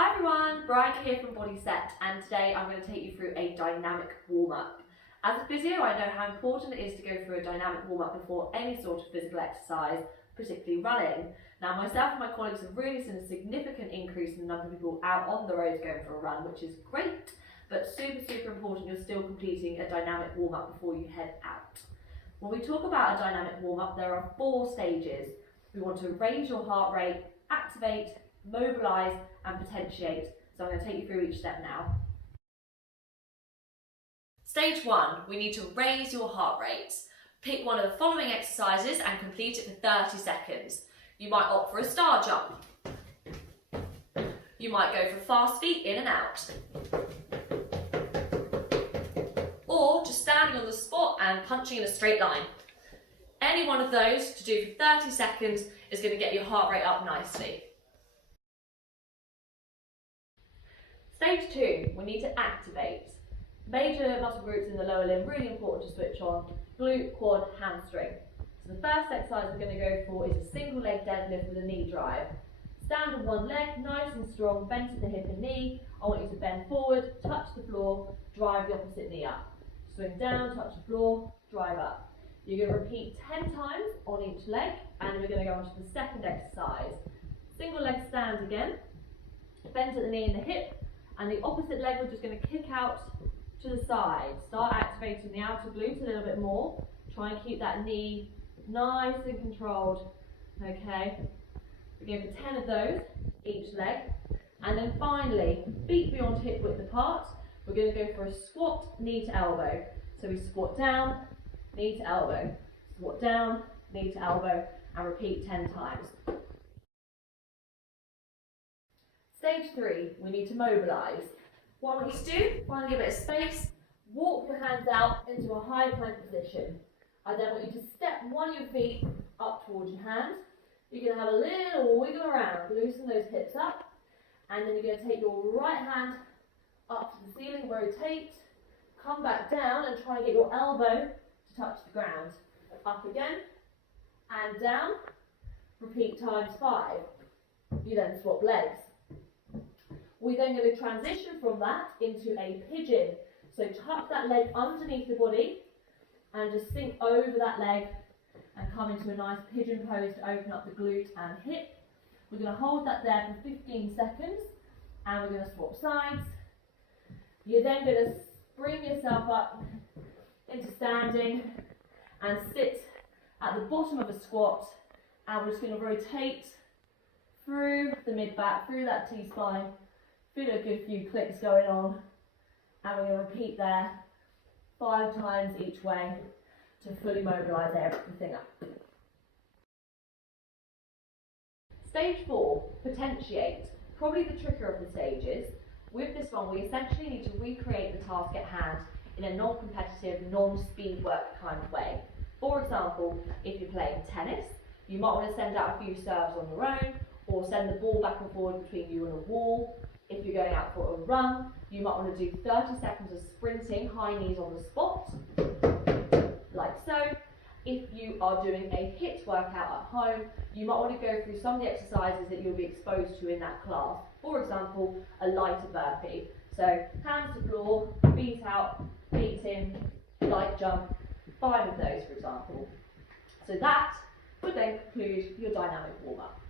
Hi everyone, Brian here from Set, and today I'm going to take you through a dynamic warm-up. As a physio, I know how important it is to go through a dynamic warm-up before any sort of physical exercise, particularly running. Now myself and my colleagues have really seen a significant increase in the number of people out on the roads going for a run, which is great, but super important you're still completing a dynamic warm-up before you head out. When we talk about a dynamic warm-up, there are 4 stages. We want to raise your heart rate, activate, mobilize and potentiate. So I'm going to take you through each step now. Stage 1, we need to raise your heart rate. Pick one of the following exercises and complete it for 30 seconds. You might opt for a star jump. You might go for fast feet in and out. Or just standing on the spot and punching in a straight line. Any one of those to do for 30 seconds is going to get your heart rate up nicely. Stage 2, we need to activate. Major muscle groups in the lower limb, really important to switch on. Glute, quad, hamstring. So the first exercise we're going to go for is a single leg deadlift with a knee drive. Stand on one leg, nice and strong, bent at the hip and knee. I want you to bend forward, touch the floor, drive the opposite knee up. Swing down, touch the floor, drive up. You're going to repeat 10 times on each leg, and then we're going to go on to the second exercise. Single leg stand again, bend at the knee and the hip, and the opposite leg we're just going to kick out to the side. Start activating the outer glute a little bit more. Try and keep that knee nice and controlled. Okay, we're going for 10 of those each leg. And then finally, feet beyond hip width apart, we're going to go for a squat, knee to elbow. So we squat down, knee to elbow, squat down, knee to elbow, and repeat 10 times. Stage 3, we need to mobilize. What I want you to do, find a bit of space, walk your hands out into a high plank position. I then want you to step one of your feet up towards your hand. You're going to have a little wiggle around, loosen those hips up, and then you're going to take your right hand up to the ceiling, rotate, come back down and try and get your elbow to touch the ground. Up again, and down, repeat times 5. You then swap legs. We're then going to transition from that into a pigeon. So tuck that leg underneath the body and just sink over that leg and come into a nice pigeon pose to open up the glute and hip. We're going to hold that there for 15 seconds and we're going to swap sides. You're then going to bring yourself up into standing and sit at the bottom of a squat, and we're just going to rotate through the mid-back, through that T-spine. Feel a good few clicks going on, and we're going to repeat there 5 times each way to fully mobilise everything up. Stage 4, potentiate. Probably the trickier of the stages. With this one, we essentially need to recreate the task at hand in a non-competitive, non-speed work kind of way. For example, if you're playing tennis, you might want to send out a few serves on your own, or send the ball back and forward between you and a wall. If you're going out for a run, you might want to do 30 seconds of sprinting, high knees on the spot, like so. If you are doing a HIIT workout at home, you might want to go through some of the exercises that you'll be exposed to in that class. For example, a lighter burpee. So hands to floor, feet out, feet in, light jump, 5 of those for example. So that would then conclude your dynamic warm-up.